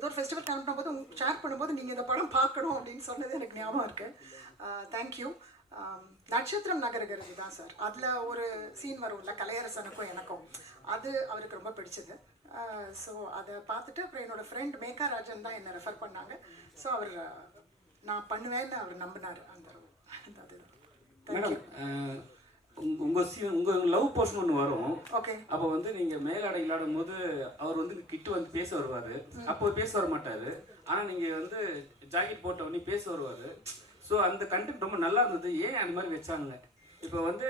ஏதோ ஒரு ஃபெஸ்டிவல் அனுப்பும்போது ஷேர் பண்ணும்போது நீங்கள் இந்த படம் பார்க்கணும் அப்படின்னு சொன்னது எனக்கு ஞாபகம் இருக்குது. தேங்க்யூ. நட்சத்திரம் நகருகிறது தான் சார். அதில் ஒரு சீன் வரும்ல கலையரசனுக்கும் எனக்கும், அது அவருக்கு ரொம்ப பிடிச்சது. ஸோ அதை பார்த்துட்டு அப்புறம் என்னோடய ஃப்ரெண்ட் மேகா ராஜன் தான் என்னை ரெஃபர் பண்ணாங்க. ஸோ அவர் நான் பண்ணுவேன்னு அவர் நம்பினார். அந்த அதுதான். தேங்க்யூ. உங்கள் லவ் போர்ஷன் ஒன்று வரும். ஓகே. அப்போ வந்து நீங்கள் மேலாடை விளையாடும் போது அவர் வந்து கிட்ட வந்து பேச வருவார். அப்போ பேச வர மாட்டார். ஆனால் நீங்கள் வந்து ஜாக்கெட் போட்ட உடனே பேச வருவார். ஸோ அந்த கண்டென்ட் ரொம்ப நல்லா இருந்தது. ஏன் அந்த மாதிரி வச்சாங்க? இப்போ வந்து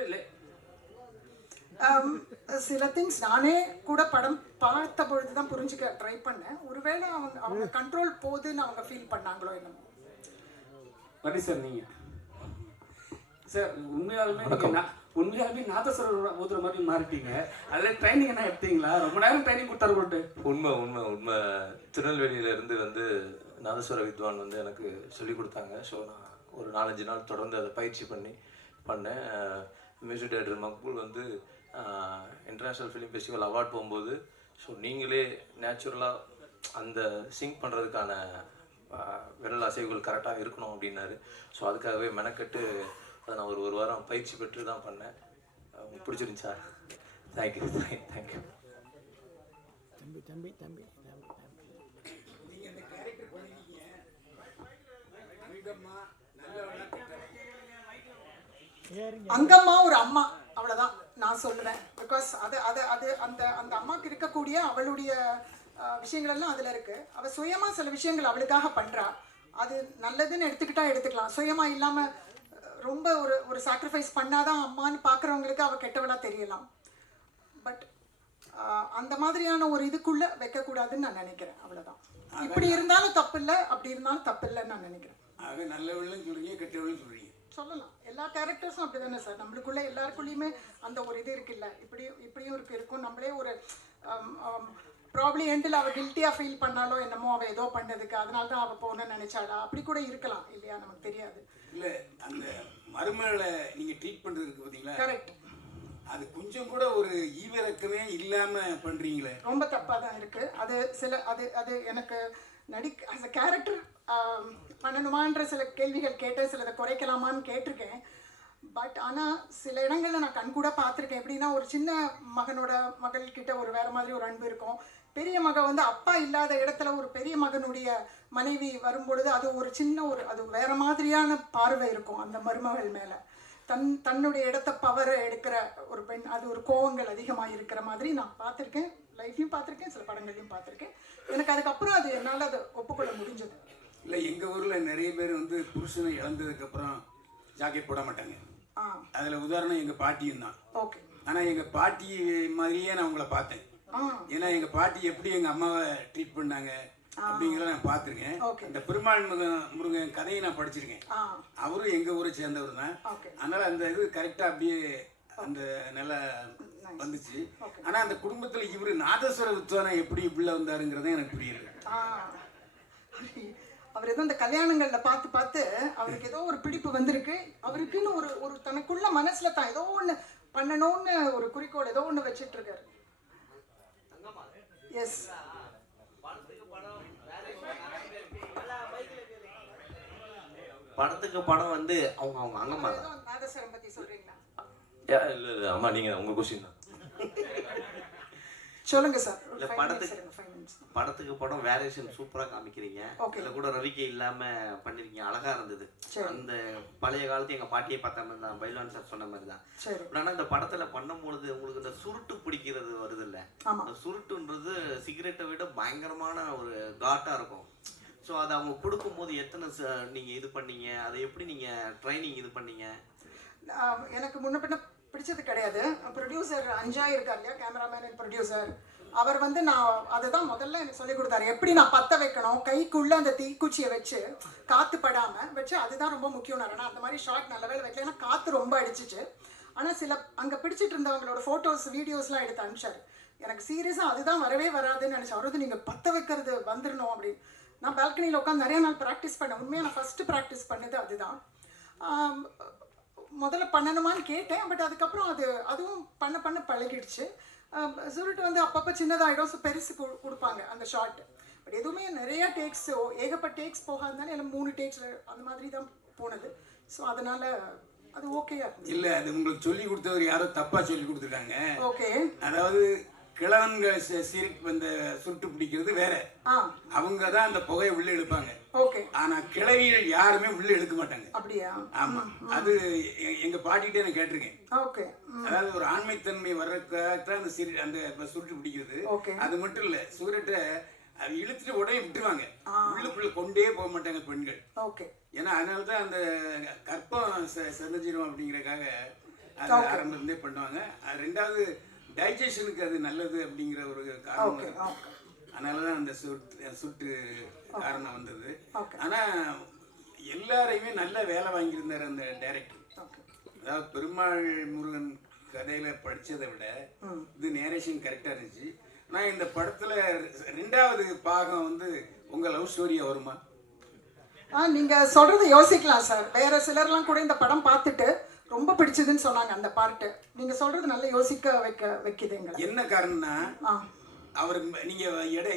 சில திங்ஸ் நானே கூட படம் பார்த்த பொழுது தான் புரிஞ்சுக்க ட்ரை பண்ணேன். ஒருவேளை அவங்க கண்ட்ரோல் போகுதுன்னு அவங்க ஃபீல் பண்ணாங்களோ என்னமோ. வண்டி சார் நீங்கள் சார் உண்மையாலுமே நாதஸ்வரம் ஊதுற மாதிரி மாறிட்டீங்க. அதில் ட்ரைனிங் என்ன எடுத்தீங்களா? ரொம்ப நேரம் ட்ரைனிங் கொடுத்தாரு போட்டு. உண்மை திருநெல்வேலியிலேருந்து வந்து நாதஸ்வர வித்வான் வந்து எனக்கு சொல்லி கொடுத்தாங்க. ஸோ நான் ஒரு 4-5 நாள் தொடர்ந்து அதை பயிற்சி பண்ணேன். மியூசிக் டைரக்டர் மக்பூல் வந்து இன்டர்நேஷ்னல் ஃபிலிம் ஃபெஸ்டிவல் அவார்ட் போகும்போது ஸோ நீங்களே நேச்சுரலாக அந்த சிங் பண்ணுறதுக்கான விரல் அசைவுகள் கரெக்டாக இருக்கணும் அப்படின்னாரு. ஸோ அதுக்காகவே மெனக்கட்டு அதை நான் ஒரு வாரம் பயிற்சி பெற்று தான் பண்ணேன். உங்களுக்கு பிடிச்சிருந்துச்சா? தேங்க்யூ. தம்பி அங்கம்மா ஒரு அம்மா, அவ்வளோதான் நான் சொல்லுவேன். பிகாஸ் அந்த அம்மாவுக்கு இருக்கக்கூடிய அவளுடைய விஷயங்கள் எல்லாம் அதில் இருக்குது. அவள் சுயமாக சில விஷயங்கள் அவளுக்காக பண்ணுறா. அது நல்லதுன்னு எடுத்துக்கலாம். சுயமாக இல்லாமல் ரொம்ப ஒரு சாக்ரிஃபைஸ் பண்ணாதான் அம்மான்னு பார்க்குறவங்களுக்கு அவள் கெட்டவளாக தெரியலாம். பட் அந்த மாதிரியான ஒரு இதுக்குள்ளே வைக்கக்கூடாதுன்னு நான் நினைக்கிறேன். அவ்வளோதான். இப்படி இருந்தாலும் தப்பு இல்லை, அப்படி இருந்தாலும் தப்பு இல்லைன்னு நான் நினைக்கிறேன். நல்லவளும் சொல்றீங்க, கெட்டவளும் சொல்றீங்க. சொல்லலாம். எல்லா கேரக்டர்ஸும் அப்படி தானே சார். நம்மளுக்குள்ளே எல்லாருக்குள்ளேயுமே அந்த ஒரு இது இருக்குல்ல, இப்படியும் இருக்கும். நம்மளே ஒரு ப்ராப்ளி எண்டில் அவள் கில்ட்டியாக ஃபீல் பண்ணாலோ என்னமோ, அவள் ஏதோ பண்ணதுக்கு அதனால தான் அவள் போகணும்னு நினைச்சாளா, அப்படி கூட இருக்கலாம் இல்லையா, நமக்கு தெரியாது. இல்லை, அந்த மருமகளை நீங்கள் ட்ரீட் பண்ணுறதுக்கு பார்த்தீங்களா? கரெக்ட். அது கொஞ்சம் கூட ஒரு ஈவிரக்கமே இல்லாமல் பண்ணுறீங்களே, ரொம்ப தப்பாக தான் இருக்குது. அது எனக்கு அந்த கேரக்டர் பண்ணணுமான்ற சில கேள்விகள் கேட்டேன். சிலதை குறைக்கலாமான்னு கேட்டிருக்கேன். பட் ஆனால் சில இடங்களில் நான் கண் கூட பார்த்துருக்கேன். எப்படின்னா, ஒரு சின்ன மகள்கிட்ட ஒரு வேறு மாதிரி ஒரு அன்பு இருக்கும். பெரிய மகன் வந்து அப்பா இல்லாத இடத்துல ஒரு பெரிய மகனுடைய மனைவி வரும்பொழுது அது ஒரு சின்ன அது வேறு மாதிரியான பார்வை இருக்கும் அந்த மருமகள் மேலே. தன்னுடைய இடத்த பவரை எடுக்கிற ஒரு பெண், அது ஒரு கோவங்கள் அதிகமாக இருக்கிற மாதிரி நான் பார்த்துருக்கேன். லைஃப்லையும் பார்த்துருக்கேன், சில படங்கள்லையும் பார்த்துருக்கேன். எனக்கு அதுக்கப்புறம் அது என்னால் அதை ஒப்புக்கொள்ள முடிஞ்சது. இல்லை, எங்கள் ஊரில் நிறைய பேர் வந்து புருஷனை இழந்ததுக்கப்புறம் ஜாக்கெட் போட மாட்டாங்க. அதில் உதாரணம் எங்கள் பாட்டியும் தான். ஓகே. ஆனால் எங்கள் பாட்டி மாதிரியே நான் உங்களை பார்த்தேன். ஏன்னா எங்கள் பாட்டி எப்படி எங்கள் அம்மாவை ட்ரீட் பண்ணாங்க அப்படிங்கிறத நான் பார்த்துருக்கேன். இந்த பெருமாள் முருகன் கதையை நான் படிச்சிருக்கேன். அவரும் எங்கள் ஊரை சேர்ந்தவர் தான். அதனால் அந்த இது கரெக்டாக அப்படியே அந்த நிலை வந்துச்சு. ஆனால் அந்த குடும்பத்தில் இவர் நாதஸ்வர வித்வானை எப்படி இப்படில வந்தாருங்கிறத எனக்கு புரியல. அவர் ஏதோ இந்த கல்யாணங்களில் பார்த்து அவருக்கு ஏதோ ஒரு பிடிப்பு வந்திருக்கு. அவருக்குன்னு ஒரு தனக்குள்ள மனசில் தான் ஏதோ ஒன்று பண்ணணும்னு ஒரு குறிக்கோள் ஏதோ ஒன்று வச்சுட்டு இருக்காரு. எஸ். படத்துக்கு படம் வந்து அவங்க அங்கம்மா நாதஸ்வரம் பற்றி சொல்கிறீங்களா? இல்லை அம்மா, நீங்கள் உங்கள் கொஸ்டின் தான் சொல்லுங்க சார். இல்லை, படத்துக்கு படம் வேரியேஷன் சூப்பராக காமிக்கிறீங்க. இதில் கூட ரவிக்கை இல்லாமல் பண்ணிருக்கீங்க, அழகாக இருந்தது. அந்த பழைய காலத்து எங்கள் பாட்டியை பார்த்த மாதிரி தான், பைலான் சார் சொன்ன மாதிரி தான். ஆனால் இந்த படத்தில் பண்ணும்பொழுது உங்களுக்கு இந்த சுருட்டு பிடிக்கிறது வருது இல்லை? அந்த சுருட்டுன்றது சிகரெட்டை விட பயங்கரமான ஒரு காட்டாக இருக்கும். ஸோ அதை அவங்க கொடுக்கும்போது எத்தனை நீங்கள் இது பண்ணீங்க, அதை எப்படி நீங்கள் ட்ரைனிங் இது பண்ணீங்க? எனக்கு முன்ன பின்ன பிடிச்சது கிடையாது. ப்ரொடியூசர் அஞ்சா இருக்கார் இல்லையா, கேமராமேன் அண்ட் ப்ரொடியூசர், அவர் வந்து நான் அதை தான் முதல்ல எனக்கு சொல்லிக் கொடுத்தாரு. எப்படி நான் பற்ற வைக்கணும், கைக்குள்ளே அந்த தீக்குச்சியை வச்சு காற்று படாமல் வச்சு, அதுதான் ரொம்ப முக்கியம். ஆனால் அந்த மாதிரி ஷார்ட் நல்ல வேலை வைக்கல, ஏன்னா காற்று ரொம்ப அடிச்சிச்சு. ஆனால் சில அங்கே பிடிச்சிட்டு இருந்தவங்களோட ஃபோட்டோஸ் வீடியோஸ்லாம் எடுத்து அனுப்பிச்சார். எனக்கு சீரியஸாக அதுதான் வரவே வராதுன்னு நினச்சேன். அவரது நீங்கள் பற்ற வைக்கிறது வந்துடணும் அப்படின்னு. நான் பால்கனியில் உட்காந்து நிறைய நாள் ப்ராக்டிஸ் பண்ணேன். உண்மையாக நான் ஃபஸ்ட்டு ப்ராக்டிஸ் பண்ணது அதுதான். முதல்ல பண்ணணுமான்னு கேட்டேன். பட் அதுக்கப்புறம் அதுவும் பண்ண பழகிடுச்சு. சுருட்டு வந்து அப்பப்போ சின்னதாகிடும், ஸோ பெருசு கொடுப்பாங்க அந்த ஷார்ட். பட் எதுவுமே நிறைய டேக்ஸ் ஏகப்பட்ட டேக்ஸ் போகாதனால எல்லாம் 3 டேக்ஸில் அந்த மாதிரி தான் போனது. ஸோ அதனால் அது ஓகேயா இல்லை, அது உங்களுக்கு சொல்லி கொடுத்தவர் யாரோ தப்பாக சொல்லி கொடுத்துருக்காங்க. ஓகே, அதாவது கிழவன்கள் இந்த சுட்டு பிடிக்கிறது வேற, அவங்க தான் அந்த புகையை உள்ள இழுப்பாங்க. ஓகே, ஆனா கிழவிகள் யாருமே உள்ள இழுக்க மாட்டாங்க. அப்படியா? ஆமா, அது எங்க பாட்டிகிட்டே நான் கேட்டிருக்கேன். ஓகே, அதாவது ஒரு ஆண்மைத்தன்மை வர்றதுக்காக அந்த சுட்டு பிடிக்கிறது. அது மட்டும் இல்ல, சூரட்டை அது இழுத்துட்டு உடனே விட்டுருவாங்க, உள்ளுக்குள்ள கொண்டே போக மாட்டாங்க பெண்கள். ஓகே, ஏன்னா அதனாலதான் அந்த கற்பம் செஞ்சிடும் அப்படிங்கறதுக்காக அது ஆரம்பத்திலே பண்ணுவாங்க. ரெண்டாவது டைஜஷனுக்கு அது நல்லது அப்படிங்கிற ஒரு காரணம். அதனாலதான் அந்த சுட்டு காரணம் வந்தது. ஆனா எல்லாரையுமே நல்ல வேலை வாங்கியிருந்தார் அந்த டைரக்டர். அதாவது பெருமாள் முருகன் கதையில படிச்சதை விட இது நேரேஷன் கரெக்டா இருந்துச்சு. நான் இந்த படத்துல 2வது பாகம் வந்து உங்க லவ் ஸ்டோரியா வருமா? நீங்க சொல்றது யோசிக்கலாம் சார். வேற சிலர்லாம் கூட இந்த படம் பார்த்துட்டு ரொம்ப பிடிச்சதுன்னு சொன்னாங்க அந்த பார்ட்டு. நீங்க சொல்றது நல்லா யோசிக்க வைக்குது எங்களை. என்ன காரணம்னா, அவர் நீங்க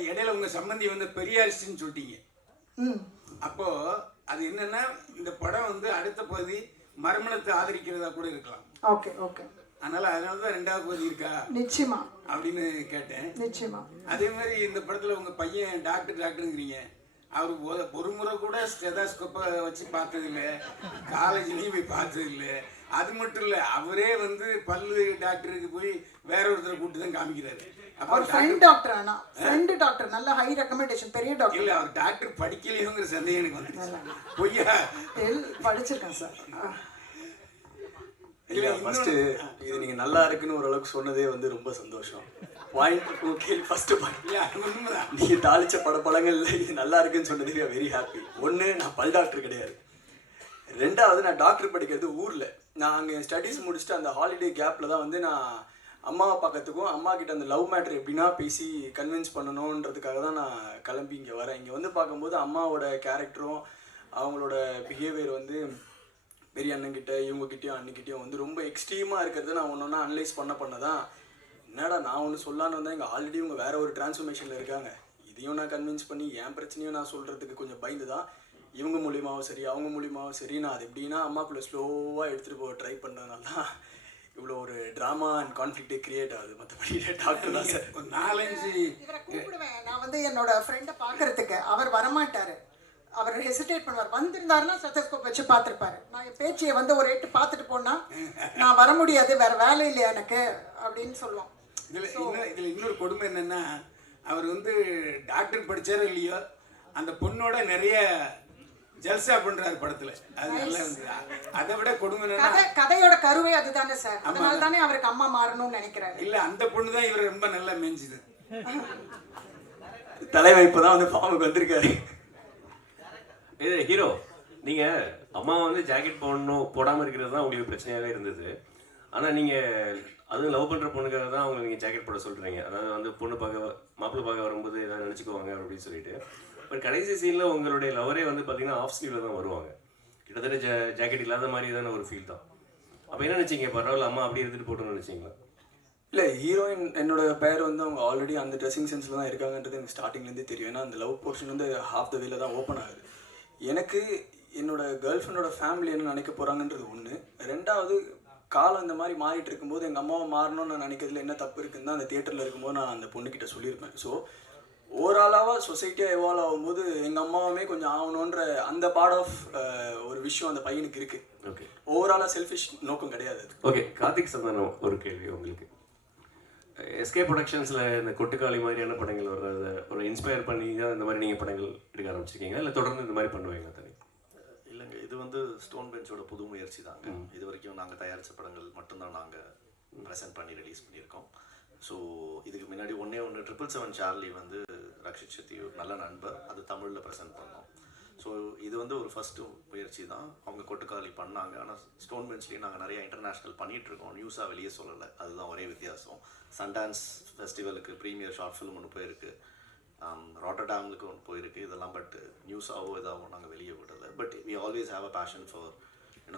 இடையில உங்க சம்பந்தி வந்து பெரியாரிஸ்ட்னு சொல்லிட்டீங்க. அப்போ அது என்னன்னா, இந்த படம் வந்து அடுத்த பகுதி மறுமணத்தை ஆதரிக்கிறதா கூட இருக்கலாம். ஓகே ஓகே, அதனாலதான் 2வது பகுதி இருக்கா நிச்சயமா அப்படின்னு கேட்டேன். நிச்சயமா. அதே மாதிரி இந்த படத்துல உங்க பையன் டாக்டருங்கிறீங்க. அவரு ஒரு முறை கூட ஸ்டெதாஸ்கோப்பை வச்சு பார்த்தது இல்லை, காலேஜ்லயும் போய் பார்த்தது இல்லை. அது மட்டும் இல்ல, அவரே வந்து பல்லு டாக்டருக்கு போய் வேற ஒருத்தரை கூப்பிட்டு தான் காமிக்கிறாரு. அவர் ஃப்ரெண்ட் டாக்டர், ஆனா ஃப்ரெண்ட் டாக்டர், நல்ல ஹை ரெக்கமெண்டேஷன், பெரிய டாக்டர். இல்ல, அவர் டாக்டர் படிக்கலையோங்கிற சந்தேகம் எனக்கு வந்துச்சு. பொய்யா படிச்சிருக்கேன் சார். இல்ல, ஃபர்ஸ்ட் இது நீங்க நல்லா இருக்குன்னு ஓரளவுக்கு சொன்னதே வந்து ரொம்ப சந்தோஷம். பாயிண்ட் ஓகே, ஃபர்ஸ்ட் பாயிண்ட் நீங்க தாளிச்ச படங்கள்ல இது நல்லா இருக்குன்னு சொன்னதுக்கு வெரி ஹாப்பி. ஒன்று, நான் பல் டாக்டர் கிடையாது. 2வது, நான் டாக்டர் படிக்கிறது ஊர்ல. நான் அங்கே ஸ்டடீஸ் முடிச்சுட்டு அந்த ஹாலிடே கேப்ல தான் வந்து நான் அம்மாவை பார்க்கறதுக்கும் அம்மா கிட்ட அந்த லவ் மேட்ரு எப்படின்னா பேசி கன்வின்ஸ் பண்ணணுன்றதுக்காக தான் நான் கிளம்பி இங்கே வரேன். இங்கே வந்து பார்க்கும்போது அம்மாவோட கேரக்டரும் அவங்களோட பிஹேவியர் வந்து பெரிய அண்ணன்கிட்ட இவங்ககிட்டயும் அண்ணிக்கிட்டையும் வந்து ரொம்ப எக்ஸ்ட்ரீமாக இருக்கிறத நான் ஒன்று ஒன்றா அனலைஸ் பண்ணதான் என்னடா நான் ஒன்று சொல்லான்னு வந்தேன். இங்கே ஆல்ரெடி இவங்க வேற ஒரு டிரான்ஸ்ஃபர்மேஷனில் இருக்காங்க. இதையும் நான் கன்வின்ஸ் பண்ணி என் பிரச்சனையும் நான் சொல்கிறதுக்கு கொஞ்சம் பயந்து தான் இவங்க மூலியமாகவும் சரி அவங்க மூலியமாகவும் சரி நான் அது எப்படின்னா அம்மாக்குள்ளே ஸ்லோவாக எடுத்துகிட்டு போக ட்ரை பண்ணுறதுனால தான் இவ்வளோ ஒரு ட்ராமா அண்ட் கான்ஃப்ளிக்டே கிரியேட் ஆகுது. மற்றபடி டாக்டர் தான் சார். ஒரு 4-5 இவரை கூப்பிடுவேன் நான் வந்து என்னோட ஃப்ரெண்டை பார்க்கறதுக்கு. அவர் வரமாட்டார், அவர் ஹெசிடேட் பண்ணுவார். வந்திருந்தாருன்னா ஸ்டெத்தஸ்கோப் வச்சு பார்த்துருப்பாரு. நான் என் பேச்சியை வந்து ஒரு எட்டு பார்த்துட்டு போனா நான் வர முடியாது, வேற வேலை இல்லையா எனக்கு அப்படின்னு சொல்லுவான். இதில் இன்னொரு கொடுமை என்னன்னா, அவர் வந்து டாக்டர் படிச்சாரோ இல்லையோ அந்த பொண்ணோட நிறைய ஜல்சா பண்றாரு படத்துல. அது நல்லா இருந்தது. அதை விட கொடுமை என்னன்னா, கதையோட கருவே அதுதானே சார். அதனால தானே அவருக்கு அம்மா மாறணும்னு நினைக்கிறாரு. இல்ல, அந்த பொண்ணு தான் இவரை ரொம்ப நல்லா மேய்ஞ்சுது. தலைவர் இப்பதான் வந்து ஃபார்முக்கு வந்திருக்காரு. இது ஹீரோ, நீங்க அம்மா வந்து ஜாக்கெட் போடாம இருக்கிறது தான் உங்களுக்கு பிரச்சனையாவே இருந்தது. ஆனா நீங்க அதுவும் லவ் பண்ற பொண்ணுக்காக தான் அவங்க நீங்க ஜாக்கெட் போட சொல்றீங்க. அதாவது வந்து பொண்ணு மாப்பிள்ளை பார்க்க வரும்போது ஏதாவது நினைச்சுக்குவாங்க அப்படின்னு சொல்லிட்டு. பட் கடைசி சீன்ல உங்களுடைய லவரே வந்து பாத்தீங்கன்னா ஆஃப் ஸ்லீவ்ல தான் வருவாங்க. கிட்டத்தட்ட ஜாக்கெட் இல்லாத மாதிரி தானே ஒரு ஃபீல் தான். அப்ப என்ன நினைச்சீங்க? பரவாயில்ல அம்மா அப்படி எடுத்துட்டு போட்டோம்னு நினைச்சீங்களா? இல்லை, ஹீரோயின் என்னோட பேர் வந்து அவங்க ஆல்ரெடி அந்த ட்ரெஸ்ஸிங் சென்ஸில் தான் இருக்காங்கன்றது எனக்கு ஸ்டார்டிங்லேருந்தே தெரியும். ஏன்னா அந்த லவ் போர்ஷன் வந்து ஹாஃப் த வேல தான் ஓப்பன் ஆகுது. எனக்கு என்னோட கேர்ள் ஃப்ரெண்டோட ஃபேமிலி என்ன நினைக்க போகிறாங்கன்றது ஒன்று. 2வது, காலம் இந்த மாதிரி மாறிட்டு இருக்கும்போது எங்கள் அம்மாவை மாறணும்னு நான் நினைக்கிறதுல என்ன தப்பு இருக்குன்னு தான் அந்த தியேட்டரில் இருக்கும்போது நான் அந்த பொண்ணுக்கிட்ட சொல்லியிருப்பேன். ஸோ ஓவராலாக சொசைட்டியாக எவால்வ் ஆகும்போது எங்கள் அம்மாவுமே கொஞ்சம் ஆகணுன்ற அந்த பார்ட் ஆஃப் ஒரு விஷயம் அந்த பையனுக்கு இருக்குது. ஓகே, ஓவராலாக செல்ஃபிஷ் நோக்கம் கிடையாது. ஓகே, கார்த்திக் சந்தானம் ஒரு கேள்வி உங்களுக்கு. எஸ்கே ப்ரொடக்ஷன்ஸில் இந்த கொட்டுக்காளி மாதிரியான படங்கள் வர்றத ஒரு இன்ஸ்பயர் பண்ணி தான் இந்த மாதிரி நீங்கள் படங்கள் எடுக்க ஆரம்பிச்சிருக்கீங்க, இல்லை தொடர்ந்து இந்த மாதிரி பண்ணுவீங்க தனி? இல்லைங்க, இது வந்து ஸ்டோன் பெஞ்சோட புது முயற்சி தாங்க. இது வரைக்கும் நாங்கள் தயாரித்த படங்கள் மட்டும்தான் நாங்கள் ப்ரெசென்ட் பண்ணி ரிலீஸ் பண்ணியிருக்கோம். ஸோ இதுக்கு முன்னாடி 777 சார்லி வந்து ரக்ஷித் ஷெட்டி ஒரு நல்ல நண்பர், அது தமிழில் ப்ரெசென்ட் பண்ணோம். ஸோ இது வந்து ஒரு ஃபஸ்ட்டு முயற்சி தான். அவங்க கொட்டுக்காளி பண்ணாங்க. ஆனால் ஸ்டோன் பெஞ்ச்லேயும் நாங்கள் நிறைய இன்டர்நேஷ்னல் பண்ணிகிட்ருக்கோம். நியூஸாக வெளியே சொல்லலை, அதுதான் ஒரே வித்தியாசம். சன்டான்ஸ் ஃபெஸ்டிவலுக்கு ப்ரீமியர் ஷார்ட் ஃபிலிம் ஒன்று போயிருக்கு, ராட்டர்டாமுக்கு ஒன்று போயிருக்கு. இதெல்லாம் பட் நியூஸாகவோ இதாகவோ நாங்கள் வெளியே விடலை. But we always have a passion for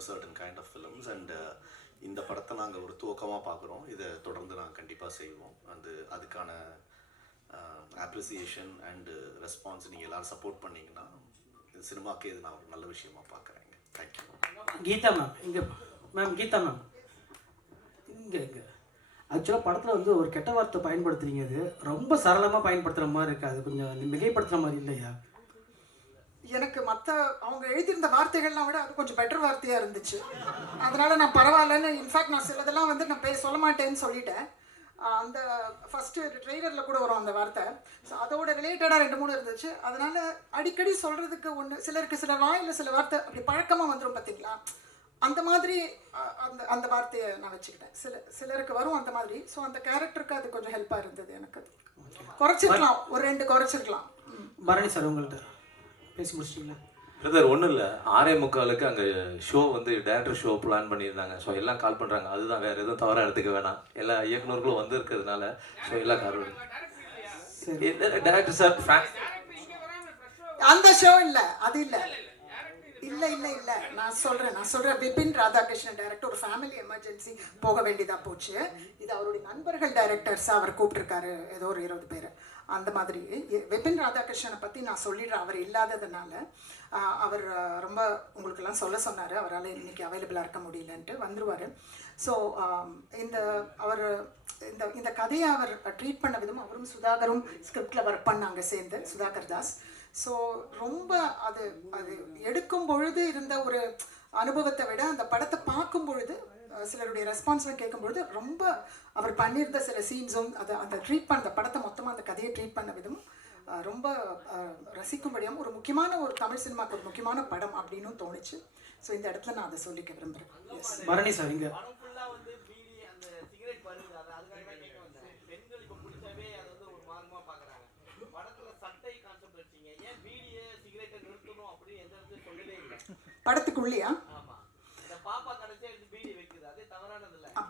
certain kind of films. And இந்த படத்தை நாங்கள் ஒரு துவக்கமாக பார்க்குறோம். இதை தொடர்ந்து நாங்கள் கண்டிப்பாக செய்வோம். அதுக்கான அப்ரிசியேஷன் அண்டு ரெஸ்பான்ஸ் நீங்கள் எல்லோரும் சப்போர்ட் பண்ணிங்கன்னா இது சினிமாக்கே இது நான் ஒரு நல்ல விஷயமா பார்க்குறேங்க. தேங்க்யூ. கீதா மேம் இங்கே மேம் கீதா மேம் இங்கே ஆக்சுவலாக படத்தில் வந்து ஒரு கெட்ட வார்த்தை பயன்படுத்துறீங்க, அது ரொம்ப சரளமாக பயன்படுத்துகிற மாதிரி இருக்குது, அது கொஞ்சம் மிகைப்படுத்துகிற மாதிரி இல்லையா? எனக்கு மற்ற அவங்க எழுதியிருந்த வார்த்தைகள்லாம் விட அது கொஞ்சம் பெட்டர் வார்த்தையாக இருந்துச்சு. அதனால் நான் பரவாயில்லன்னு, இன்ஃபேக்ட் நான் சிலதெல்லாம் வந்து நான் சொல்ல மாட்டேன்னு சொல்லிட்டேன். அந்த ஃபஸ்ட்டு ட்ரெய்லரில் கூட வரும் அந்த வார்த்தை. ஸோ அதோட ரிலேட்டடாக 2-3 இருந்துச்சு. அதனால் அடிக்கடி சொல்கிறதுக்கு ஒன்று, சிலருக்கு சில வாயில் சில வார்த்தை அப்படி பழக்கமாக வந்துடும் பார்த்தீங்களா, அந்த மாதிரி அந்த வார்த்தையை நான் வச்சுக்கிட்டேன். சிலருக்கு வரும் அந்த மாதிரி. ஸோ அந்த கேரக்டருக்கு அது கொஞ்சம் ஹெல்ப்பாக இருந்தது. எனக்கு குறைச்சிருக்கலாம், ஒரு 2 குறைச்சிருக்கலாம். பரணி சார் உங்கள்கிட்ட பேசி முடிச்சிட்டிங்களா? பிரதர் ஒன்றும் இல்லை, 6:45 அங்கே ஷோ வந்து டேரக்டர் ஷோ பிளான் பண்ணியிருந்தாங்க. ஸோ எல்லாம் கால் பண்ணுறாங்க, அதுதான், வேறு எதுவும் தவறாக எடுத்துக்க வேணாம். எல்லா இயக்குநர்களும் வந்து இருக்கிறதுனால ஸோ எல்லாம் கால் டேரக்டர் சார் அந்த ஷோ இல்லை, அது இல்லை இல்லை இல்லை இல்லை நான் சொல்கிறேன் விபின் ராதாகிருஷ்ணன் டைரக்டர் ஒரு ஃபேமிலி எமர்ஜென்சி போக வேண்டியதாக போச்சு. இது அவருடைய நண்பர்கள் டைரக்டர்ஸாக அவர் கூப்பிட்டுருக்காரு, ஏதோ ஒரு 20 பேர் அந்த மாதிரி. விபின் ராதாகிருஷ்ணனை பற்றி நான் சொல்லிடுறேன், அவர் இல்லாததுனால. அவர் ரொம்ப உங்களுக்கெல்லாம் சொல்ல சொன்னார், அவரால் இன்றைக்கி அவைலபிளாக இருக்க முடியலன்ட்டு, வந்துடுவார். ஸோ இந்த கதையை அவர் ட்ரீட் பண்ண விதம், அவரும் சுதாகரும் ஸ்கிரிப்டில் ஒர்க் பண்ணாங்க சேர்ந்து, சுதாகர் தாஸ். ஸோ ரொம்ப அது எடுக்கும் பொழுது இருந்த ஒரு அனுபவத்தை விட அந்த படத்தை பார்க்கும் பொழுது, சிலருடைய ரெஸ்பான்ஸ்லாம் கேட்கும் பொழுது, ரொம்ப அவர் பண்ணியிருந்த சில சீன்ஸும் அந்த ட்ரீட் பண்ண, அந்த படத்தை மொத்தமாக அந்த கதையை ட்ரீட் பண்ண விதமும் ரொம்ப ரசிக்கும்படியாகவும் ஒரு முக்கியமான ஒரு தமிழ் சினிமாவுக்கு ஒரு முக்கியமான படம் அப்படின்னு தோணுச்சு. ஸோ இந்த இடத்துல நான் அதை சொல்லிக்க விரும்புகிறேன். பரணி சார் இங்கே படத்துக்குள்ளையா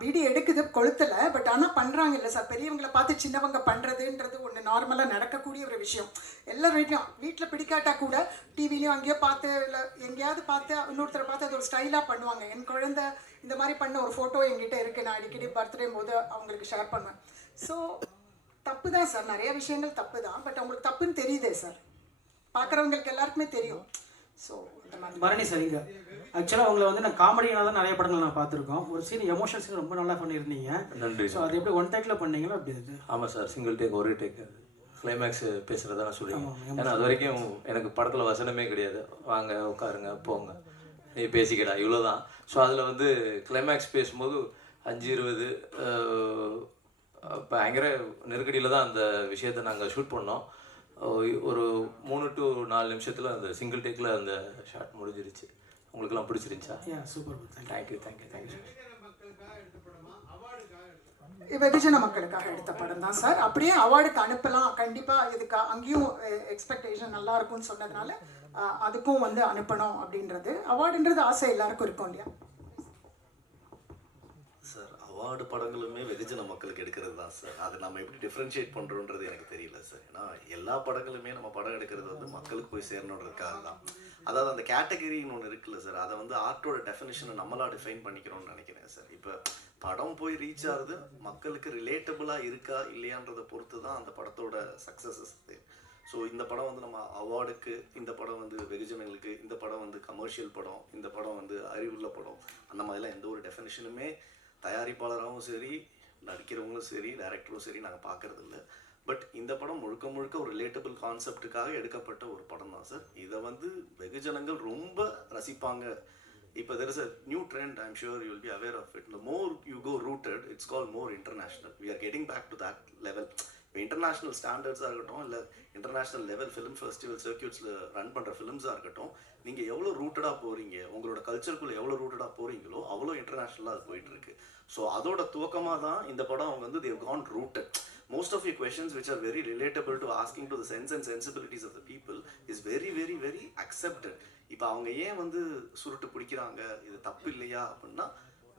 பீடி எடுக்குது, கொளுத்தலை, பட் ஆனால் பண்ணுறாங்க இல்லை சார். பெரியவங்களை பார்த்து சின்னவங்க பண்ணுறதுன்றது ஒன்று நார்மலாக நடக்கக்கூடிய ஒரு விஷயம். எல்லார் வீட்டில் பிடிக்காட்டா கூட டிவிலையும் அங்கேயோ பார்த்து இல்லை எங்கேயாவது பார்த்து இன்னொருத்தரை பார்த்து அது ஒரு ஸ்டைலாக பண்ணுவாங்க. என் குழந்தை இந்த மாதிரி பண்ண ஒரு ஃபோட்டோ என்கிட்ட இருக்குது, நான் அடிக்கடி பர்த்டே போது அவங்களுக்கு ஷேர் பண்ணுவேன். ஸோ தப்பு தான் சார், நிறைய விஷயங்கள் தப்பு தான், பட் அவங்களுக்கு தப்புன்னு தெரியுதே சார், பார்க்குறவங்களுக்கு எல்லாருக்குமே தெரியும். ஸோ பரணி சார் இங்கே ஆக்சுவலாக உங்களை வந்து நான் காமெடியாக தான் நிறைய படங்கள் நான் பார்த்துருக்கோம். ஒரு சீன் எமோஷனல் சீன் ரொம்ப நல்லா பண்ணியிருந்தீங்க. நன்றி. ஸோ அது எப்படி ஒன் டேக்கில் பண்ணீங்களா அப்படி? அது ஆமாம் சார், சிங்கிள் டேக், ஒரே டேக். கிளைமேக்ஸ் பேசுகிறதா நான் சொல்லுவேன். ஏன்னா அது வரைக்கும் எனக்கு படத்தில் வசனமே கிடையாது. வாங்க உட்காருங்க போங்க நீ பேசிக்கடா இவ்வளோதான். ஸோ அதில் வந்து கிளைமேக்ஸ் பேசும்போது 5:20 பயங்கர நெருக்கடியில் தான் அந்த விஷயத்தை நாங்கள் ஷூட் பண்ணோம். ஒரு 3 to 4 நிமிஷத்தில் அந்த சிங்கிள் டேக்கில் அந்த ஷாட் முடிஞ்சிருச்சு. உங்களுக்குலாம் பிடிச்சிருந்துச்சா? Super, thank you. வெகுஜன மக்களுக்காக எடுத்த படம் தான் சார். அப்படியே அவார்டுக்கு அனுப்பலாம் கண்டிப்பாக. இதுக்கு அங்கேயும் எக்ஸ்பெக்டேஷன் நல்லா இருக்கும்னு சொன்னதுனால அதுக்கும் வந்து அனுப்பணும் அப்படின்றது. அவார்டுன்றது ஆசை எல்லாருக்கும் இருக்கும் இல்லையா சார்? அவார்டு படங்களுமே வெகுஜன மக்களுக்கு எடுக்கிறது தான் சார். அதை நம்ம எப்படி டிஃப்ரென்ஷியேட் பண்ணுறோன்றது எனக்கு தெரியல சார். ஏன்னா எல்லா படங்களுமே நம்ம படம் எடுக்கிறது வந்து மக்களுக்கு போய் சேரணுன்றதுக்காக தான். அதாவது அந்த கேட்டகரின்னு ஒன்று இருக்குல்ல சார், அதை வந்து ஆர்ட்டோட டெஃபினேஷனை நம்மளாக டிஃபைன் பண்ணிக்கிறோம்னு நினைக்கிறேன் சார். இப்போ படம் போய் ரீச் ஆகுது, மக்களுக்கு ரிலேட்டபுளாக இருக்கா இல்லையான்றதை பொறுத்து தான் அந்த படத்தோட சக்ஸஸஸ். ஸோ இந்த படம் வந்து நம்ம அவார்டுக்கு, இந்த படம் வந்து வெகுஜனங்களுக்கு, இந்த படம் வந்து கமர்ஷியல் படம், இந்த படம் வந்து அறிவுள்ள படம், அந்த மாதிரிலாம் எந்த ஒரு டெஃபினேஷனுமே தயாரிப்பாளராகவும் சரி, நடிக்கிறவங்களும் சரி, டைரக்டரும் சரி நாங்கள் பார்க்கறது இல்லை. பட் இந்த படம் முழுக்க முழுக்க ஒரு ரிலேட்டபிள் கான்செப்டுக்காக எடுக்கப்பட்ட ஒரு படம் தான் சார். இதை வந்து வெகுஜனங்கள் ரொம்ப ரசிப்பாங்க. இப்போ there is a new trend, I'm sure you will be aware of it. The more you go rooted, it's called more international. We are getting back to that level. இப்போ இன்டர்நேஷ்னல் ஸ்டாண்டர்ட்ஸாக இருக்கட்டும், இல்லை international level film festival சர்க்கியூட்ஸில் run பண்ணுற ஃபிலிம்ஸாக இருக்கட்டும், நீங்கள் எவ்வளோ ரூட்டடாக போகிறீங்க, உங்களோட கல்ச்சருக்குள்ளே எவ்வளோ ரூட்டடாக போகிறீங்களோ அவ்வளோ இன்டர்நேஷ்னலாக அது போயிட்டுருக்கு. ஸோ அதோட துவக்கமாக தான் இந்த படம் அவங்க வந்து they've gone rooted. Most of your questions which are very relatable to asking to the sense and sensibilities of the people is very very very accepted. இப்போ அவங்க ஏன் வந்து சுருட்டு பிடிக்கிறாங்க, இது தப்பு இல்லையா அப்படின்னா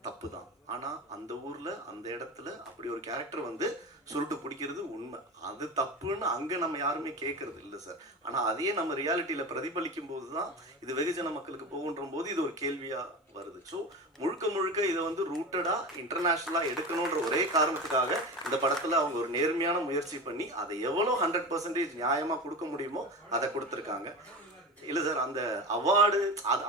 தப்பு தான். ஆனால் அந்த ஊரில் அந்த இடத்துல அப்படி ஒரு கேரக்டர் வந்து சுருட்டு பிடிக்கிறது உண்மை. அது தப்புன்னு அங்கே நம்ம யாருமே கேட்கறது இல்லை சார். ஆனால் அதையே நம்ம ரியாலிட்டியில் பிரதிபலிக்கும் போது தான் இது வெகுஜன மக்களுக்கு போகுன்ற போது இது ஒரு கேள்வியாக வருது. ஸோ முழுக்க முழுக்க இதை வந்து ரூட்டடாக இன்டர்நேஷ்னலாக எடுக்கணுன்ற ஒரே காரணத்துக்காக இந்த படத்தில் அவங்க ஒரு நேர்மையான முயற்சி பண்ணி அதை எவ்வளோ 100% நியாயமாக கொடுக்க முடியுமோ அதை கொடுத்துருக்காங்க. இல்லை சார், அந்த அவார்டு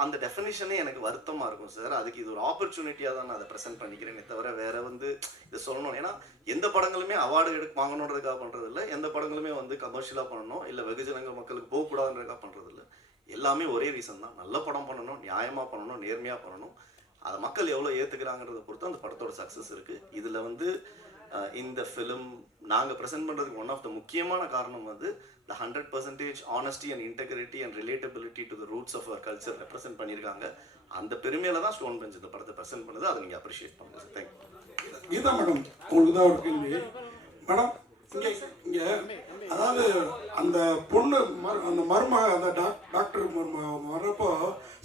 அந்த டெஃபினிஷனே எனக்கு வருத்தமாக இருக்கும் சார். அதுக்கு இது ஒரு ஆப்பர்ச்சுனிட்டியாக தான் நான் அதை ப்ரெசென்ட் பண்ணிக்கிறேனே தவிர வேறு வந்து இதை சொல்லணும். ஏன்னா எந்த படங்களுமே அவார்டு வாங்கணுன்றதுக்காக பண்ணுறது இல்லை, எந்த படங்களுமே வந்து கமர்ஷியலாக பண்ணணும் இல்லை வெகுஜனங்கள் மக்களுக்கு போகக்கூடாதுன்றதுக்காக பண்ணுறது இல்லை. எல்லாமே ஒரே ரீசன் தான், நல்ல படம் பண்ணணும், நியாயமாக பண்ணணும், நேர்மையாக பண்ணணும். அதை மக்கள் எவ்வளோ ஏற்றுக்கிறாங்கிறத பொறுத்து அந்த படத்தோட சக்ஸஸ் இருக்குது. இதில் வந்து இந்த ஃபிலிம் நாங்கள் ப்ரெசென்ட் பண்ணுறதுக்கு ஒன் ஆஃப் த முக்கியமான காரணம் வந்து the 100% honesty and integrity and relatability to the roots of our culture represent பண்ணியிருக்காங்க. அந்த பெருமையில தான் ஸ்டோன் பெஞ்ச் இந்த படத்தை ப்ரெசென்ட் பண்ணுது. அதை நீங்கள் அப்ரிஷியேட் பண்ணுங்க சார். தேங்க்யூ. கீதா மேடம், உங்களுக்கு தான் ஒரு கேள்வி மேடம். இங்கே அதாவது அந்த பொண்ணு அந்த மருமக அந்த டாக்டர் வர்றப்போ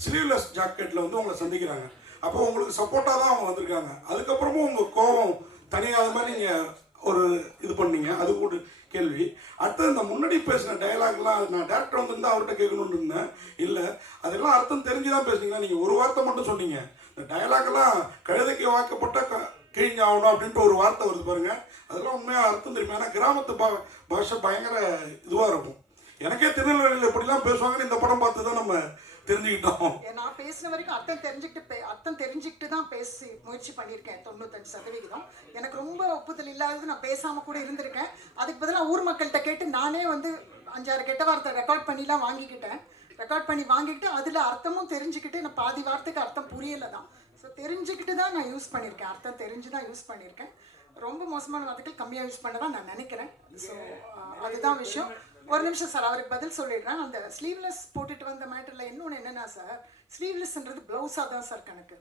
ஸ்லீவ்லெஸ் ஜாக்கெட்டில் வந்து உங்களை சந்திக்கிறாங்க. அப்போ உங்களுக்கு சப்போர்ட்டாக தான் அவங்க வந்திருக்காங்க. அதுக்கப்புறமும் உங்கள் கோபம் தனியாத மாதிரி நீங்கள் ஒரு இது பண்ணீங்க. அது ஒரு கேள்வி. அடுத்தது இந்த முன்னாடி பேசின டயலாக்லாம் நான் டேரக்டர் வந்துருந்தா அவர்கிட்ட கேட்கணுன்னு இருந்தேன். இல்லை, அதெல்லாம் அர்த்தம் தெரிஞ்சு தான் பேசுனீங்களா? நீங்கள் ஒரு வார்த்தை மட்டும் சொன்னீங்க. இந்த டயலாக்லாம் கழுதைக்கு வாக்கப்பட்ட கிழிஞ்ச ஆகணும் அப்படின்ட்டு ஒரு வார்த்தை வருது பாருங்கள். அதெல்லாம் உண்மையாக அர்த்தம் தெரியுமா? ஏன்னா கிராமத்து பாஷை பயங்கர இதுவாக இருக்கும். எனக்கே திருநெல்வேலியில் எப்படிலாம் பேசுவாங்கன்னு இந்த படம் பார்த்து தான் நம்ம தெரிஞ்சுக்கிட்டோம். நான் பேசின வரைக்கும் அர்த்தம் தெரிஞ்சுக்கிட்டு தான் பேசி முயற்சி பண்ணியிருக்கேன் 95%. எனக்கு ரொம்ப ஒப்புதல் இல்லாதது நான் பேசாமல் கூட இருந்திருக்கேன். அதுக்கு பதிலாக ஊர் மக்கள்கிட்ட கேட்டு நானே வந்து 5-6 கெட்ட வார்த்தை ரெக்கார்ட் பண்ணிலாம் வாங்கிக்கிட்டு அதில் அர்த்தமும் தெரிஞ்சுக்கிட்டு நான் பாதி வார்த்தைக்கு அர்த்தம் புரியலை தான். ஸோ தெரிஞ்சுக்கிட்டு தான் நான் யூஸ் பண்ணியிருக்கேன். அர்த்தம் தெரிஞ்சு தான் யூஸ் பண்ணியிருக்கேன். ரொம்ப மோசமான வார்த்தைகள் கம்மியாக யூஸ் பண்ண தான் நான் நினைக்கிறேன். ஸோ அதுதான் விஷயம். ஒரு நிமிஷம் சார், அவருக்கு பதில் சொல்லிடுறேன். அந்த ஸ்லீவ்லெஸ் போட்டுட்டு வந்த மேட்டரில் இன்னொன்று என்னென்னா சார், ஸ்லீவ்லெஸ்ன்றது ப்ளவுஸாக தான் சார் கணக்கு.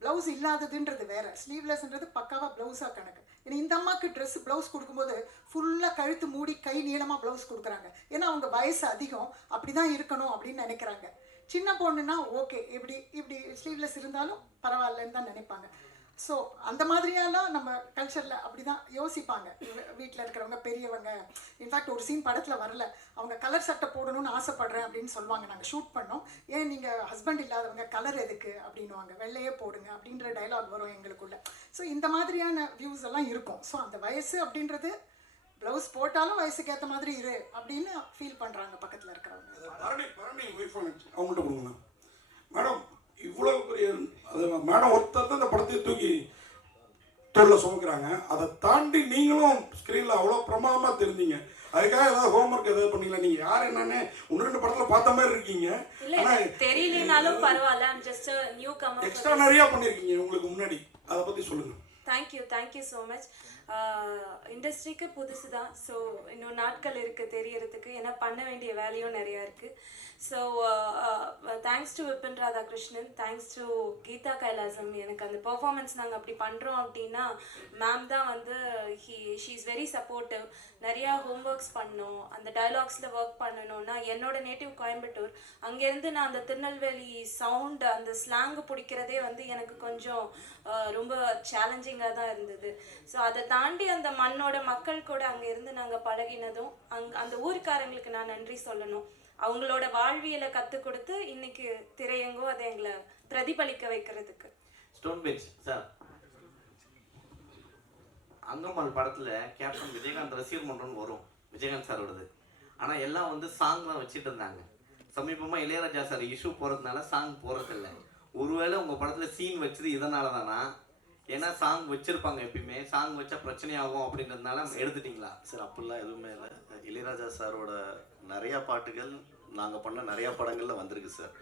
ப்ளவுஸ் இல்லாததுன்றது வேறு, ஸ்லீவ்லெஸ்ன்றது பக்காவாக ப்ளவுஸாக கணக்கு. ஏன்னா இந்த அம்மாவுக்கு ட்ரெஸ் ப்ளவுஸ் கொடுக்கும்போது ஃபுல்லாக கழுத்து மூடி கை நீளமாக ப்ளவுஸ் கொடுக்குறாங்க. ஏன்னா அவங்க வயசு அதிகம், அப்படி தான் இருக்கணும் அப்படின்னு நினைக்கிறாங்க. சின்ன பொண்ணுன்னா ஓகே, இப்படி ஸ்லீவ்லெஸ் இருந்தாலும் பரவாயில்லன்னு தான் நினைப்பாங்க. ஸோ அந்த மாதிரியெல்லாம் நம்ம கல்ச்சரில் அப்படி தான் யோசிப்பாங்க வீட்டில் இருக்கிறவங்க, பெரியவங்க. இன்ஃபேக்ட் ஒரு சீன் படத்தில் வரல, அவங்க கலர் சட்டை போடணும்னு ஆசைப்பட்றேன் அப்படின்னு சொல்லுவாங்க. நாங்கள் ஷூட் பண்ணோம். ஏன் நீங்கள் ஹஸ்பண்ட் இல்லாதவங்க கலர் எதுக்கு அப்படின்னுவாங்க. வெள்ளையே போடுங்க அப்படின்ற டைலாக் வரும் எங்களுக்குள்ள. ஸோ இந்த மாதிரியான வியூஸ் எல்லாம் இருக்கும். ஸோ அந்த வயசு அப்படின்றது ப்ளவுஸ் போட்டாலும் வயசுக்கு ஏற்ற மாதிரி இரு அப்படின்னு ஃபீல் பண்ணுறாங்க பக்கத்தில் இருக்கிறவங்க. அவங்கள்ட்ட கொடுங்க மேடம். இவ்வளோ பெரிய அது மேடம் ஒருத்தர் தான் இந்த படத்தை தூக்கி தோளில் சுமக்கிறாங்க. அதை தாண்டி நீங்களும் ஸ்க்ரீனில் அவ்வளோ பிரமாதமாக தெரிஞ்சீங்க. அதுக்காக ஏதாவது ஹோம்ஒர்க் ஏதாவது பண்ணீங்களா? நீங்கள் யார் என்னன்னு 1-2 படத்தில் பார்த்த மாதிரி இருக்கீங்க. ஆனால் தெரியலனாலும் பரவாயில்ல, ஜஸ்ட் நியூ கமர் எக்ஸ்ட்ரா நிறையா பண்ணியிருக்கீங்க உங்களுக்கு முன்னாடி. அதை பற்றி சொல்லுங்கள். Thank you so much. இண்டஸ்ட்ரிக்கு புதுசு தான். ஸோ இன்னும் நாட்கள் இருக்குது தெரியறதுக்கு. ஏன்னா பண்ண வேண்டிய வேலையும் நிறையா இருக்குது. So thanks to Vipin Radhakrishnan, thanks to Geetha Kailasam. எனக்கு அந்த பெர்ஃபார்மன்ஸ் நாங்கள் அப்படி பண்ணுறோம் அப்படின்னா மேம் தான் வந்து ஷீ இஸ் வெரி சப்போர்ட்டிவ். நிறையா ஹோம்ஒர்க்ஸ் பண்ணோம், அந்த டைலாக்ஸில் ஒர்க் பண்ணணும்னா என்னோட நேட்டிவ் கோயம்புத்தூர், அங்கேருந்து நான் அந்த திருநெல்வேலி சவுண்டு அந்த ஸ்லாங்கு பிடிக்கிறதே வந்து எனக்கு கொஞ்சம் ரொம்ப சேலஞ்சிங்காக தான் இருந்தது. ஸோ அதை தாண்டி அந்த மண்ணோட மக்கள் கூட அங்கே இருந்து நாங்கள் பழகினதும் அந்த ஊருக்காரங்களுக்கு நான் நன்றி சொல்லணும். அவங்களோட வாழ்வியலை கற்றுக் கொடுத்து இன்னைக்கு திரையங்கோ அதை எங்களை பிரதிபலிக்க வைக்கிறதுக்கு. ஸ்டோன் பெஞ்ச் சார், அங்கம்மாள் படத்தில் கேப்டன் விஜயகாந்த் ரசிகர் மன்றம்னு வரும், விஜயகாந்த் சாரோடது. ஆனால் எல்லாம் வந்து சாங் தான் வச்சுட்டு இருந்தாங்க. சமீபமாக இளையராஜா சார் இஷ்யூ போகிறதுனால சாங் போகிறதில்ல. ஒருவேளை உங்கள் படத்தில் சீன் வச்சது இதனால தானா? ஏன்னா சாங் வச்சுருப்பாங்க, எப்பயுமே சாங் வச்சா பிரச்சனையாகும் அப்படின்றதுனால எடுத்துட்டிங்களா சார்? அப்படிலாம் எதுவுமே இல்லை. இளையராஜா சாரோட நிறையா பாட்டுகள் நாங்கள் பண்ண நிறையா படங்களில் வந்திருக்கு சார்.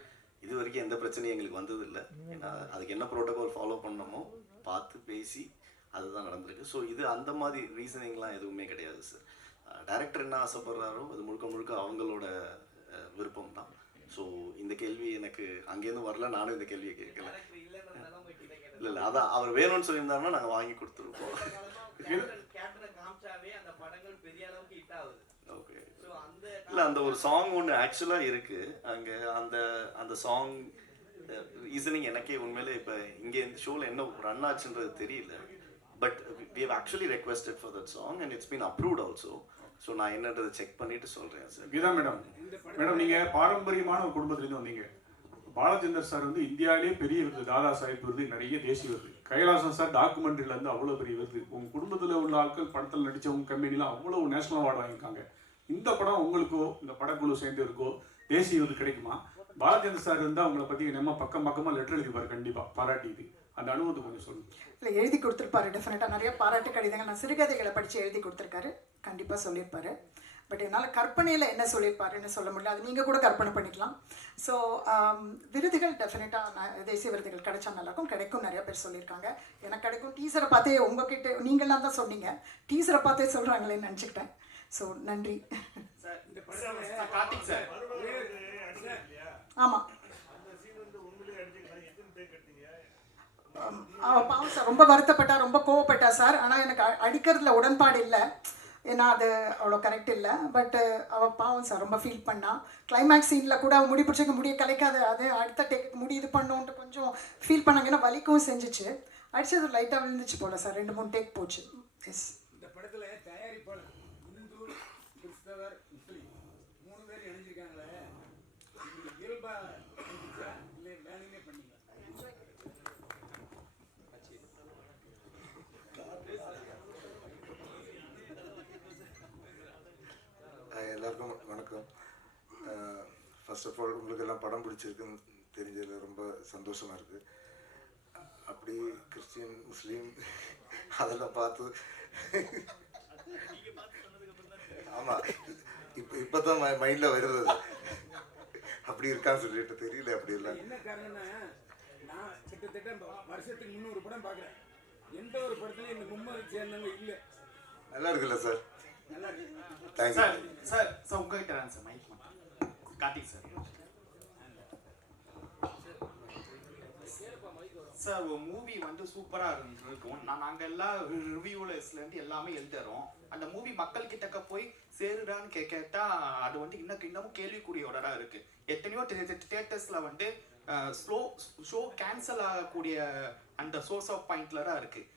இது வரைக்கும் எந்த பிரச்சனையும் எங்களுக்கு வந்ததில்லை. ஏன்னா அதுக்கு என்ன ப்ரோட்டோகால் ஃபாலோ பண்ணணுமோ பார்த்து பேசி அதுதான் நடந்திருக்கு. ஸோ இது அந்த மாதிரி ரீசனிங்லாம் எதுவுமே கிடையாது சார். டைரக்டர் என்ன ஆசைப்படுறாரோ அது முழுக்க முழுக்க அவங்களோட விருப்பம் தான். ஸோ இந்த கேள்வி எனக்கு அங்கேருந்து வரல, நானும் இந்த கேள்வியை கேட்கல. இல்லை அதான் அவர் வேணும்னு சொல்லியிருந்தாருன்னா நாங்கள் வாங்கி கொடுத்துருப்போம். ஓகே, இல்லை அந்த ஒரு சாங் ஒன்று ஆக்சுவலாக இருக்குது அங்கே. அந்த சாங் ரீசனிங் எனக்கே உண்மையிலே இப்போ இங்கே இந்த ஷோவில் என்ன ரன் ஆச்சுன்றது தெரியல. But we have actually requested for that song and it's been approved also. So நான் என்னன்றதை செக் பண்ணிட்டு சொல்கிறேன் சார். கீதா மேடம், நீங்கள் பாரம்பரியமான ஒரு குடும்பத்துலேருந்து வந்தீங்க. பாலச்சந்தர் சார் வந்து இந்தியாவிலேயே பெரிய விருது, தாதா சாஹிப் விருது, நிறைய தேசிய விருது. கைலாசம் சார் டாக்குமெண்ட்ரியிலேருந்து அவ்வளோ பெரிய விருது. உங்கள் குடும்பத்தில் உள்ள ஆட்கள் படத்தில் நடித்தவங்க கம்பெனிலாம் அவ்வளோ நேஷனல் அவார்டு வாங்கியிருக்காங்க. இந்த படம் உங்களுக்கோ இந்த படக்குழு சேர்ந்தவருக்கோ தேசிய விருது கிடைக்குமா? பாலச்சந்தர் சார் இருந்தால் உங்களை பற்றி நம்ம பக்கமாக லெட்டர் எழுதிப்பார், கண்டிப்பாக பாராட்டிது. அந்த அனுபவத்தை கொஞ்சம் சொல்லுங்கள். இல்லை, எழுதி கொடுத்துருப்பாரு. டெஃபினட்டாக நிறைய பாராட்டு கடிதங்கள் நான் சிறுகதைகளை படித்து எழுதி கொடுத்துருக்காரு. கண்டிப்பாக சொல்லியிருப்பாரு. பட் என்னால் கற்பனையில் என்ன சொல்லியிருப்பாருன்னு சொல்ல முடியல. அது நீங்கள் கூட கற்பனை பண்ணிக்கலாம். ஸோ விருதுகள் டெஃபினட்டாக தேசிய விருதுகள் கிடைச்சா நல்லாயிருக்கும். கிடைக்கும், நிறைய பேர் சொல்லியிருக்காங்க. எனக்கு கிடைக்கும். டீசரை பார்த்தே உங்ககிட்ட நீங்களாம் தான் சொன்னீங்க, டீசரை பார்த்தே சொல்கிறாங்களேன்னு நினச்சிக்கிட்டேன். ஸோ நன்றி. ஆமாம், பாவம் சார், ரொம்ப வருத்தப்பட்டா, ரொம்ப கோவப்பட்டா சார். ஆனால் எனக்கு அடிக்கிறதுல உடன்பாடு இல்லை, ஏன்னா அது அவ்வளோ கரெக்ட் இல்லை. பட் அவள் பாவம் சார் ரொம்ப ஃபீல் பண்ணா. கிளைமேக்ஸ் சீனில் கூட அவள் முடி பிடிச்சிக்க முடிய கலைக்காது, அது அடுத்த டேக்கு முடி இது பண்ணோன்ட்டு கொஞ்சம் ஃபீல் பண்ணாங்க. ஏன்னா வலிக்கவும் செஞ்சிச்சு, அடிச்சது லைட்டாக விழுந்துச்சு போல சார். 2-3 டேக் போச்சு. எஸ், இந்த படத்தில் தயாரிப்பாளர் இந்து, கிறிஸ்தவர், முஸ்லீம் 3 பேர் இணைஞ்சிருக்காங்களே, இயல்பா இல்லை வேலையே பண்ணிக்கலாம். எல்லாருக்கும் வணக்கம். ஃபர்ஸ்ட் ஆஃப் ஆல் உங்களுக்கு எல்லாம் படம் பிடிச்சிருக்குன்னு தெரிஞ்சதில் ரொம்ப சந்தோஷமாக இருக்குது. அப்படி கிறிஸ்டியன், முஸ்லீம் அதெல்லாம் பார்த்து ஆமாம், இப்போ தான் மைண்டில் வருது அப்படி இருக்கான்னு சொல்லிட்டு தெரியல. அப்படி இல்லை, என்ன காரணம்னா நான் கிட்டத்தட்ட வருஷத்துக்கு 300 படம் பார்க்குறேன். எந்த ஒரு படத்துலையும் இந்த மும்மதி சேர்ந்தவங்க இல்லை. நல்லா இருக்குல்ல சார்? நல்லா இருக்கு. Thank you sir. சார் சார் உங்ககிட்ட தான் சார் மைக் மட்டும். கார்த்திக் சார். சார் ஒரு மூவி வந்து சூப்பராக இருக்கும். நாங்கள் எல்லாம் ரிவ்யூலர்ஸ்லேருந்து எல்லாமே எழுதுறோம். அந்த மூவி மக்கள் கிட்டக்க போய் சேருடான்னு கேட்டால் அது வந்து இன்னமும் கேள்விக்குறியோடராக இருக்குது. எத்தனையோ தியேட்டர்ஸில் வந்து ஷோ கேன்சல் ஆகக்கூடிய அந்த சோர்ஸ் ஆஃப் பாயிண்ட்ல தான் இருக்குது.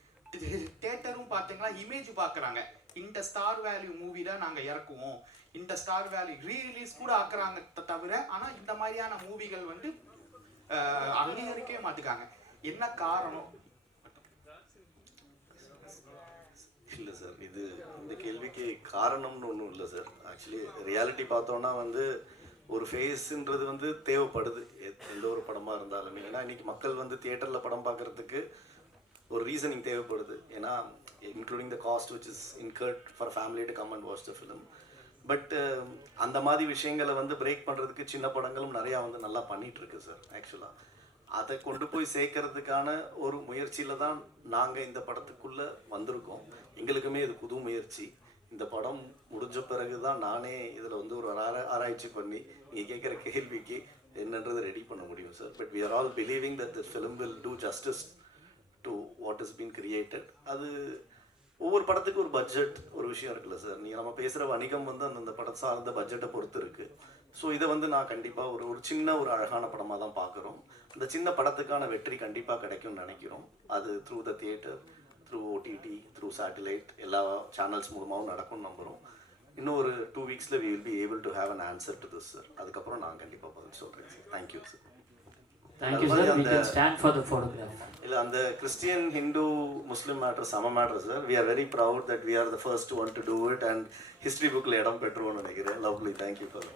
தியேட்டரும் பார்த்தீங்கன்னா இமேஜ் பார்க்குறாங்க, இந்த ஸ்டார் வேல்யூ மூவி தான் நாங்கள் இறக்குவோம், இந்த ஸ்டார் வேல்யூ ரீரிலீஸ் கூட ஆக்குறாங்க தவிர, ஆனால் இந்த மாதிரியான மூவிகள் வந்து அங்கீகரிக்கவே மாட்டுக்காங்க. என்ன காரணம்? இல்லை சார், இது இந்த கேள்விக்கு காரணம்னு ஒன்றும் இல்லை சார். ஆக்சுவலி ரியாலிட்டி பார்த்தோன்னா வந்து ஒரு ஃபேஸுன்றது வந்து தேவைப்படுது எந்த ஒரு படமாக இருந்தாலுமே. ஏன்னா இன்றைக்கி மக்கள் வந்து தியேட்டரில் படம் பார்க்குறதுக்கு ஒரு ரீசனிங் தேவைப்படுது. ஏன்னா including the cost which is incurred for family to come and watch the film. But அந்த மாதிரி விஷயங்களை வந்து பிரேக் பண்ணுறதுக்கு சின்ன படங்களும் நிறையா வந்து நல்லா பண்ணிகிட்ருக்கு சார். ஆக்சுவலாக அதை கொண்டு போய் சேர்க்கறதுக்கான ஒரு முயற்சியில் தான் நாங்கள் இந்த படத்துக்குள்ளே வந்திருக்கோம். எங்களுக்குமே இது புது முயற்சி. இந்த படம் முடிஞ்ச பிறகு தான் நானே இதில் வந்து ஒரு ஆராய்ச்சி பண்ணி நீங்கள் கேட்குற கேள்விக்கு என்னன்றதை ரெடி பண்ண முடியும் sir. But we are all believing that this film will do justice to what has been created. அது ஒவ்வொரு படத்துக்கு ஒரு பட்ஜெட் ஒரு விஷயம் இருக்குல்ல சார். நீங்கள் நம்ம பேசுகிற வணிகம் வந்து அந்தந்த படம் சார்ந்த பட்ஜெட்டை பொறுத்து இருக்குது. ஸோ இதை வந்து நான் கண்டிப்பாக ஒரு சின்ன ஒரு அழகான படமாக தான் பார்க்குறோம். அந்த சின்ன படத்துக்கான வெற்றி கண்டிப்பாக கிடைக்கும்னு நினைக்கிறோம். அது through the theatre, through OTT, through satellite எல்லா சேனல்ஸ் மூலமாகவும் நடக்கும்னு நம்புகிறோம். இன்னும் ஒரு 2 வீக்ஸில் we will be able to have an answer to this sir. அதுக்கப்புறம் நான் கண்டிப்பாக பதில் சொல்கிறேன் sir. Thank you sir. Thank you sir. We can stand for the photograph. இல்லை, அந்த கிறிஸ்டியன், ஹிந்து, முஸ்லீம் மேட்டர் சம matter sir. we are very proud that we are the first one to do it and history bookல இடம் பெற்றுவோம்னு நினைக்கிறேன். லவ்லி. Thank you for